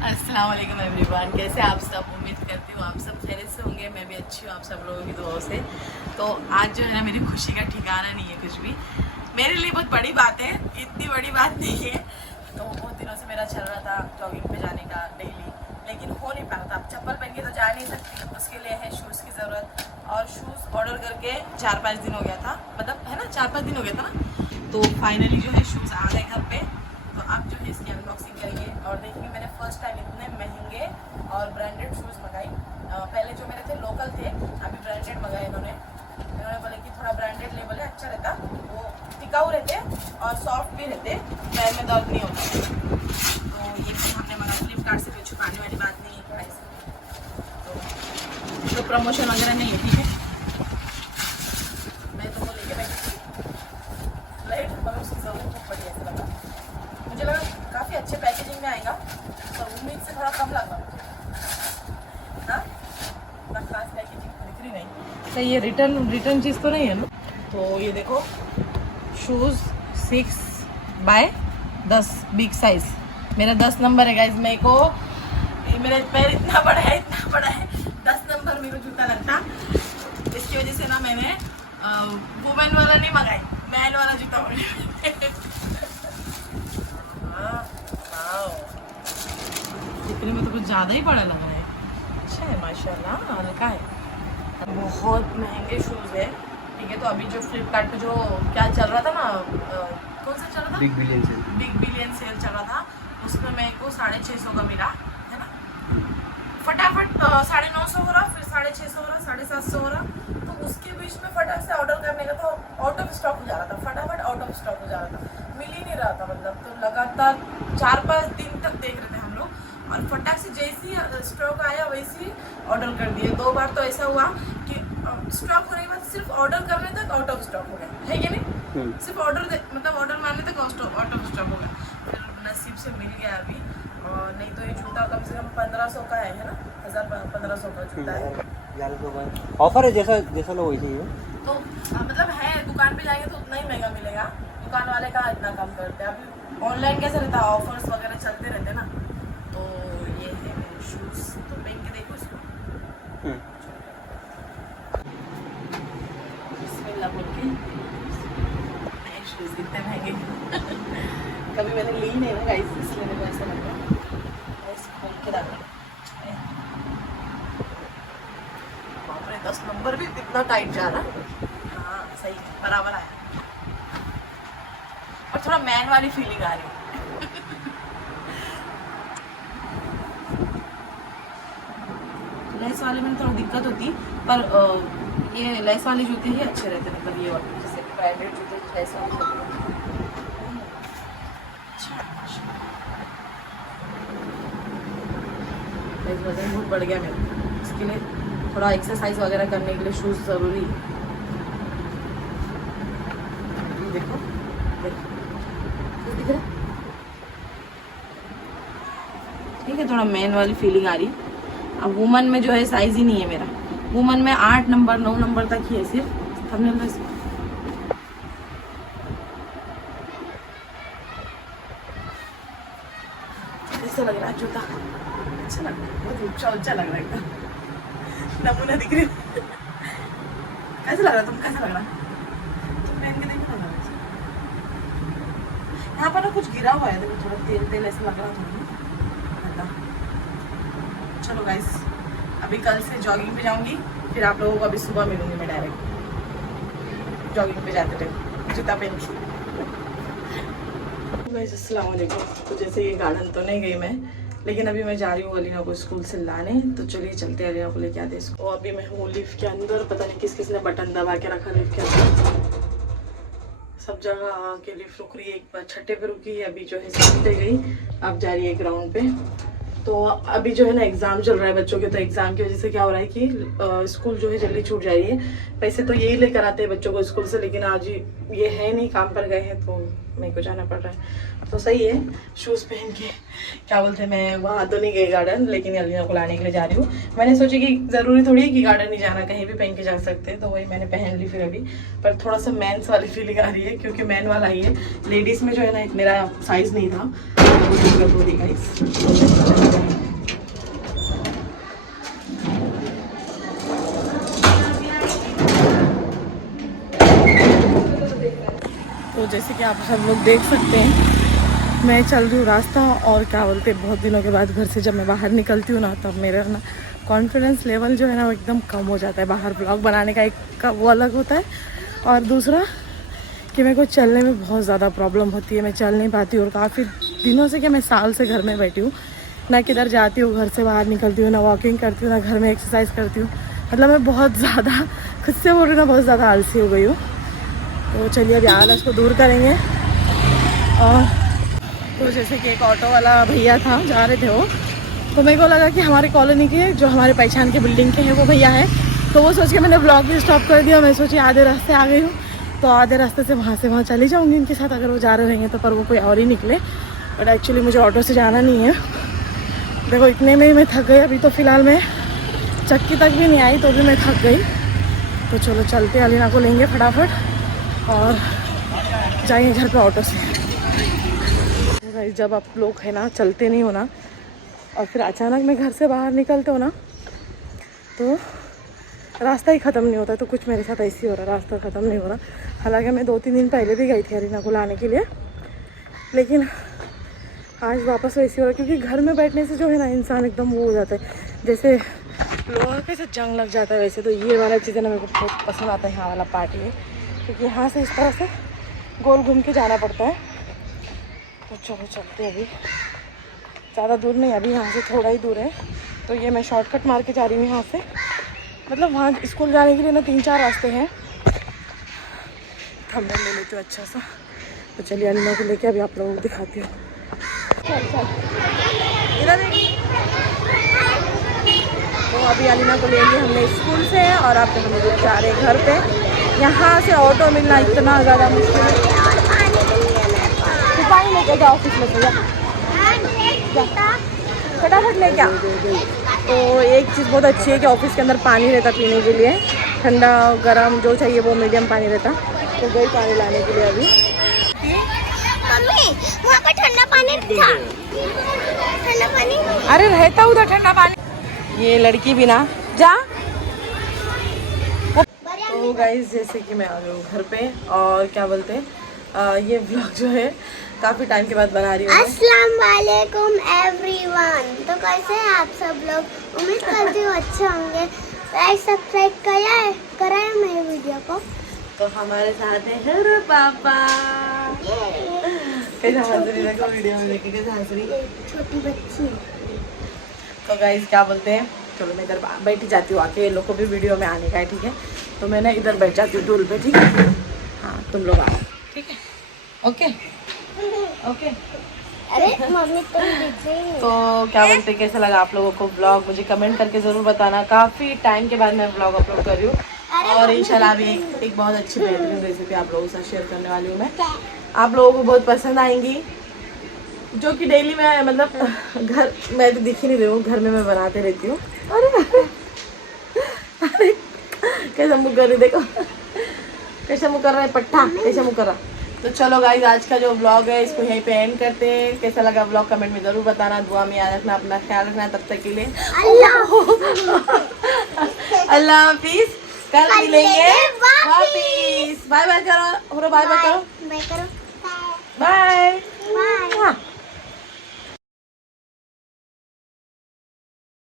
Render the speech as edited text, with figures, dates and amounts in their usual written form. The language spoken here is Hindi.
अस्सलाम वालेकुम एवरीवन, कैसे आप सब। उम्मीद करती हूँ आप सब खैरियत से होंगे। मैं भी अच्छी हूँ आप सब लोगों की दुआओं से। तो आज जो है ना, मेरी खुशी का ठिकाना नहीं है कुछ भी। मेरे लिए बहुत बड़ी बात है, इतनी बड़ी बात नहीं है। तो बहुत दिनों से मेरा चल रहा था जॉगिंग पे जाने का डेली, लेकिन हो नहीं पा रहा था। अब चप्पल पहन के तो जा नहीं सकती, उसके लिए है शूज़ की ज़रूरत। और शूज़ ऑर्डर करके 4-5 दिन हो गया था, मतलब है ना 4-5 दिन हो गया था ना। तो फाइनली जो है शूज़ आ गए घर पे। तो अब जो है इसकी अनबॉक्सिंग करेंगे और देखेंगे। मैंने फर्स्ट टाइम इतने महंगे और ब्रांडेड शूज़ मंगाई। पहले जो मेरे थे लोकल थे, अभी ब्रांडेड मंगाए इन्होंने बोले कि थोड़ा ब्रांडेड लेवल है, अच्छा रहता, वो टिकाऊ रहते और सॉफ्ट भी रहते, पैर में दर्द नहीं होता। तो ये हमने मंगाया फ्लिपकार्ट से, कोई छुपाने वाली बात नहीं है प्राइस। तो प्रमोशन वगैरह नहीं है, ठीक है। मैं तो वो लेके बैठी राइट, पर उसकी ज़रूरत बहुत पड़ी ऐसा लगा। मुझे लगा काफ़ी अच्छे पैकेजिंग में आएगा, तो उम्मीद से थोड़ा कम लगा। हाँ, इतना खास पैकेजिंग दिख रही नहीं। सही, ये रिटर्न चीज़ तो नहीं है ना। तो ये देखो शूज़ 6x10 बिग साइज़, मेरा 10 नंबर है गाइज। मेरे को मेरा पैर इतना बड़ा है 10 नंबर मेरे को जूता लगता। इसकी वजह से ना मैंने वुमेन वाला नहीं मंगाई, मैन वाला जूता मंगाया। दिखने में तो कुछ ज़्यादा ही बड़ा लग रहा है। अच्छा है माशाल्लाह, हल्का है। बहुत महंगे शूज़ है, ठीक है। तो अभी जो फ्लिपकार्ट पे जो क्या चल रहा था ना, कौन सा चल रहा था, बिग बिलियन सेल चल रहा था, उसमें मेरे को 650 का मिला है ना। फटाफट 950 हो रहा, फिर 650 हो रहा, 750 हो रहा। तो उसके बीच में फटाफट से ऑर्डर करने का तो आउट ऑफ स्टॉक हो जा रहा था, फटाफट आउट ऑफ स्टॉक हो जा रहा था, मिल ही नहीं रहा था। मतलब तो लगातार 4-5 दिन तक देख रहे थे हम लोग, और फटाक से जैसे ही स्टॉक आया वैसे ही ऑर्डर कर दिए। 2 बार तो ऐसा हुआ कि स्टॉक होने के बाद सिर्फ ऑर्डर करने तक आउट ऑफ स्टॉक हो गया, है कि नहीं। सिर्फ मतलब ऑर्डर मारने तक आउट ऑफ स्टॉक हो गया। फिर नसीब से मिल गया अभी, और नहीं तो ये जूता कम से कम 1500 का है ना, 1500 का जूता है। ऑफर है, जैसा लो वैसे ही है। तो मतलब है, दुकान पे जाएंगे तो उतना ही महंगा मिलेगा, दुकान वाले का इतना कम करते हैं। अभी ऑनलाइन कैसे रहता है, ऑफर्स वगैरह चलते रहते ना। तो ये है मेरे शूज़, तो पहन के देखो इसको। बिस्मिल्लाह बोल के। नए शूज़ कितने महंगे। कभी मैंने ली नहीं ना गाइस, इसलिए मेरे को ऐसा लग रहा है। इसको खोल के डालना। बाप रे, 10 नंबर भी इतना टाइट जा रहा। हाँ सही, बराबर आया, और थोड़ा मैन वाली फीलिंग आ रही है। लेस वाले में थोड़ा दिक्कत होती, पर ये लेस वाले जूते ही अच्छे रहते, मतलब ये वाले जैसे ब्रांडेड जूते लेस वाले। वजन बहुत बढ़ गया मेरा, इसके लिए थोड़ा एक्सरसाइज वगैरह करने के लिए शूज़ ज़रूरी है। देखो दिख रहा, ठीक है, थोड़ा मैन वाली फीलिंग आ रही। अब वुमन में जो है साइज ही नहीं है मेरा, वुमन में 8 नंबर 9 नंबर तक ही है सिर्फ। थंबनेल में कैसा लग रहा है जूता, अच्छा लग रहा है, बहुत ऊंचा लग रहा है एकदम, नमूना दिख रही। कैसा लग रहा, तुम कैसा लग रहा, तुम पहन के देखो ना। यहाँ पर ना कुछ गिरा हुआ है, देखो थोड़ा तेल ऐसा लग रहा था। चलो गाइस, अभी कल से जॉगिंग पे जाऊंगी, फिर आप लोगों को अभी सुबह मिलूंगी मैं डायरेक्ट जॉगिंग पे जाते टाइम जूता पहन के। गाइस अस्सलाम वालेकुम। तो जैसे ये गार्डन तो नहीं गई मैं, लेकिन अभी मैं जा रही हूँ अलीना को स्कूल से लाने। तो चलिए चलते हैं, अलीना को लेके आते हैं। और अभी मैं हूँ लिफ्ट के अंदर, पता नहीं किस ने बटन दबा के रखा लिफ्ट के अंदर। सब जगह आके लिफ्ट रुक रही है, एक बार छठे पे रुकी है, अभी जो है 7 पे गई, अब जा रही है ग्राउंड पे। तो अभी जो है ना एग्ज़ाम चल रहा है बच्चों के, तो एग्ज़ाम की वजह से क्या हो रहा है कि स्कूल जो है जल्दी छूट जा रही है। वैसे तो यही लेकर आते हैं बच्चों को स्कूल से, लेकिन आज ये है नहीं, काम पर गए हैं, तो मेरे को जाना पड़ रहा है। तो सही है, शूज़ पहन के क्या बोलते हैं, मैं वहाँ तो नहीं गई गार्डन, लेकिन अलीना को लाने के लिए जा रही हूँ। मैंने सोचा कि ज़रूरी थोड़ी है कि गार्डन नहीं जाना, कहीं भी पहन के जा सकते हैं, तो वही मैंने पहन ली फिर अभी। पर थोड़ा सा मैंस वाली फीलिंग आ रही है, क्योंकि मैन वाला ही है। लेडीज़ में जो है ना मेरा साइज़ नहीं था, वो दिक्कत हो रही गाइस। जैसे कि आप सब लोग देख सकते हैं, मैं चल रही हूँ रास्ता, और क्या बोलते हैं, बहुत दिनों के बाद घर से जब मैं बाहर निकलती हूँ ना, तब मेरा ना कॉन्फिडेंस लेवल जो है ना वो एकदम कम हो जाता है। बाहर ब्लॉग बनाने का एक का वो अलग होता है, और दूसरा कि मेरे को चलने में बहुत ज़्यादा प्रॉब्लम होती है, मैं चल नहीं पाती हूँ। और काफ़ी दिनों से, क्या मैं साल से घर में बैठी हूँ, ना किधर जाती हूँ, घर से बाहर निकलती हूँ, ना वॉकिंग करती हूँ, ना घर में एक्सरसाइज करती हूँ। मतलब मैं बहुत ज़्यादा, खुद से बोल रही हूँ ना, बहुत ज़्यादा आलसी हो गई हूँ। तो चलिए अभी आलस को दूर करेंगे। और तो जैसे कि एक ऑटो वाला भैया था, जा रहे थे वो, तो मेरे को लगा कि हमारे कॉलोनी के जो हमारे पहचान के बिल्डिंग के हैं वो भैया है, तो वो सोच के मैंने ब्लॉग भी स्टॉप कर दिया। मैं सोची आधे रास्ते आ गई हूँ, तो आधे रास्ते से वहाँ चली जाऊँगी इनके साथ, अगर वो जा रहे रहेंगे तो। पर वो कोई और ही निकले, बट एक्चुअली मुझे ऑटो से जाना नहीं है। देखो इतने में ही मैं थक गई। अभी तो फ़िलहाल मैं चक्की तक भी नहीं आई, तो भी मैं थक गई। तो चलो चलते, अलीना को लेंगे फटाफट और जाएंगे घर पे ऑटो से। तो गाइस, जब आप लोग है ना चलते नहीं हो ना, और फिर अचानक में घर से बाहर निकलते हो ना, तो रास्ता ही ख़त्म नहीं होता। तो कुछ मेरे साथ ऐसे ही हो रहा, रास्ता ख़त्म नहीं हो रहा। हालांकि मैं 2-3 दिन पहले भी गई थी अलीना को लाने के लिए, लेकिन आज वापस वैसे हो रहा, क्योंकि घर में बैठने से जो है ना इंसान एकदम वो हो जाता है, जैसे लोहा के साथ जंग लग जाता है। वैसे तो ये वाला चीज़ें ना मेरे को बहुत पसंद आता है, यहाँ वाला पार्ट ये, क्योंकि यहाँ से इस तरह से गोल घूम के जाना पड़ता है। तो चलो चलते अभी, ज़्यादा दूर नहीं, अभी यहाँ से थोड़ा ही दूर है। तो ये मैं शॉर्टकट मार के जा रही हूँ यहाँ से, मतलब वहाँ स्कूल जाने के लिए ना 3-4 रास्ते हैं। थंबनेल ले लेती हूँ अच्छा सा। तो चलिए अलीना को लेके अभी आप लोगों को दिखाती हूँ। चल इधर। तो अभी अलीना को ले लिया हमने स्कूल से, और आप लोग जा रहे घर पे। यहाँ से ऑटो मिलना इतना ज़्यादा मुश्किल है। पानी लेके जाओ ऑफिस में, फटाफट ले क्या। तो एक चीज़ बहुत अच्छी है कि ऑफिस के अंदर पानी रहता पीने के लिए, ठंडा गरम जो चाहिए वो मीडियम पानी रहता। तो गई पानी लाने के लिए अभी। मम्मी वहाँ पर ठंडा पानी था, ठंडा पानी। अरे रहता उधर ठंडा पानी। ये लड़की भी ना जा। तो गाइस, जैसे कि मैं आ गई हूँ घर पे, और क्या बोलते हैं, ये व्लॉग जो है काफ़ी टाइम के बाद बना रही हूँ। अस्सलाम वालेकुम एवरीवन। तो कैसे हैं आप सब लोग? उम्मीद करती हूँ अच्छे होंगे। लाइक सब्सक्राइब कराए मेरे वीडियो को। तो हमारे साथ है हेरो पापा। कैसे हंस रही देखो वीडियो में, देखे कैसे हंस रही, छोटी बच्ची। तो गाइस क्या बोलते हैं, चलो मैं इधर बैठ जाती हूँ, आके ये लोग को भी वीडियो में आने का है, ठीक है। तो मैं ना इधर बैठ जाती हूँ टूल पे, ठीक है। हाँ तुम लोग आओ, ठीक है, ओके ओके। अरे मम्मी तुम दिख रही नहीं। तो क्या बोलते हैं, कैसा लगा आप लोगों को ब्लॉग, मुझे कमेंट करके ज़रूर बताना। काफ़ी टाइम के बाद मैं ब्लॉग अपलोड कर रही हूँ, और इंशाल्लाह भी एक बहुत अच्छी बेहतरीन रेसिपी आप लोगों के साथ शेयर करने वाली हूँ मैं। आप लोगों को बहुत पसंद आएंगी, जो कि डेली मैं, मतलब घर मैं तो दिख ही नहीं रही हूँ, घर में मैं बनाते रहती हूँ। अरे कैसा मुँह कर रही, देखो कैसा मुँह कर रहा है पट्टा, कैसा मुँह कर रहा। तो चलो गाइज, आज का जो ब्लॉग है इसको यहीं पे एंड करते हैं। कैसा लगा ब्लॉग कमेंट में ज़रूर बताना, दुआ में याद रखना, अपना ख्याल रखना। तब तक के लिए अल्लाह हाफिज़। कल मिलेंगे वापिस। बाय बाय करो, बाय बाय करो, मैं करो बाय।